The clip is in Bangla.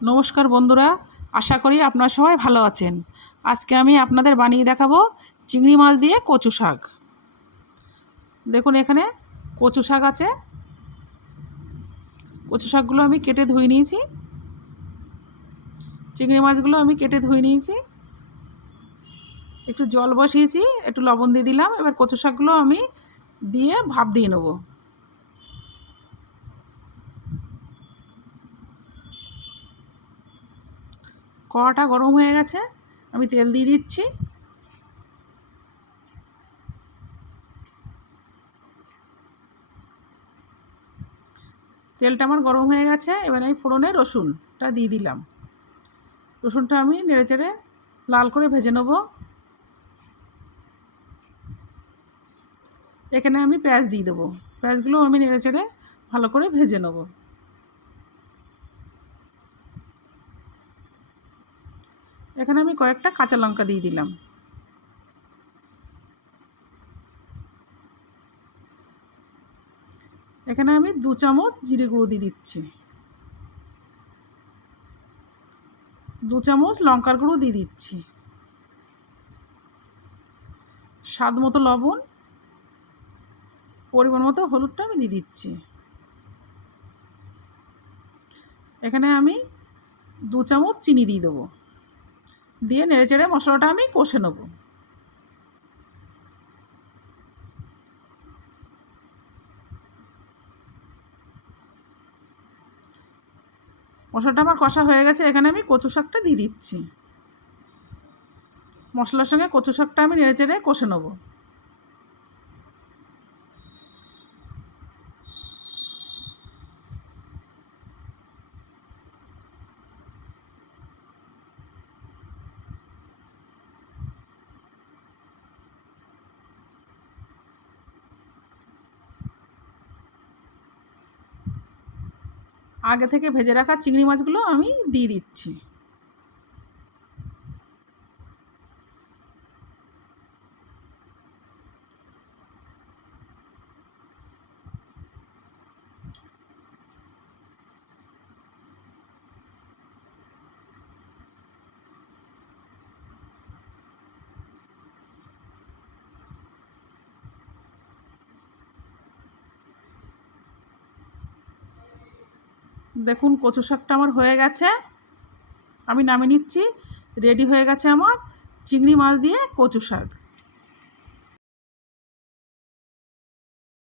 নমস্কার বন্ধুরা, আশা করি আপনারা সবাই ভালো আছেন। আজকে আমি আপনাদের বানিয়ে দেখাবো চিংড়ি মাছ দিয়ে কচু শাক। দেখুন এখানে কচু শাক আছে। কচু শাকগুলো আমি কেটে ধুয়ে নিয়েছি। চিংড়ি মাছগুলো আমি কেটে ধুয়ে নিয়েছি। একটু জল বসিয়েছি, একটু লবণ দিয়ে দিলাম। এবার কচু শাকগুলো আমি দিয়ে ভাপ দিয়ে নেব। কড়াটা গরম হয়ে গেছে, আমি তেল দিয়ে দিচ্ছি। তেলটা আমার গরম হয়ে গেছে, এবার আমি ফোড়নে রসুনটা দিয়ে দিলাম। রসুনটা আমি নেড়েচেড়ে লাল করে ভেজে নেব। এখানে আমি পেঁয়াজ দিয়ে দেবো। পেঁয়াজগুলো আমি নেড়েচেড়ে ভালো করে ভেজে নেব। এখানে আমি কয়েকটা কাঁচা লঙ্কা দিয়ে দিলাম। এখানে আমি 2 চামচ জিরে গুঁড়ো দিয়ে দিচ্ছি। 2 চামচ লঙ্কার গুঁড়ো দিয়ে দিচ্ছি। স্বাদ মতো লবণ, পরিমাণ মতো হলুদটা আমি দিয়ে দিচ্ছি। এখানে আমি 2 চামচ চিনি দিয়ে দেবো। দিয়ে নেড়েচেড়ে মশলাটা আমি কষে নেব। মশলাটা আমার কষা হয়ে গেছে, এখানে আমি কচু শাকটা দিয়ে দিচ্ছি। মশলার সঙ্গে কচু শাকটা আমি নেড়েচেড়ে কষে নেব। আগে থেকে ভেজে রাখা চিংড়ি মাছগুলো আমি দিয়ে দিচ্ছি। দেখুন কচু শাকটা আমার হয়ে গেছে, আমি নামিয়ে নিচ্ছি। রেডি হয়ে গেছে আমার চিংড়ি মাছ দিয়ে কচু শাক।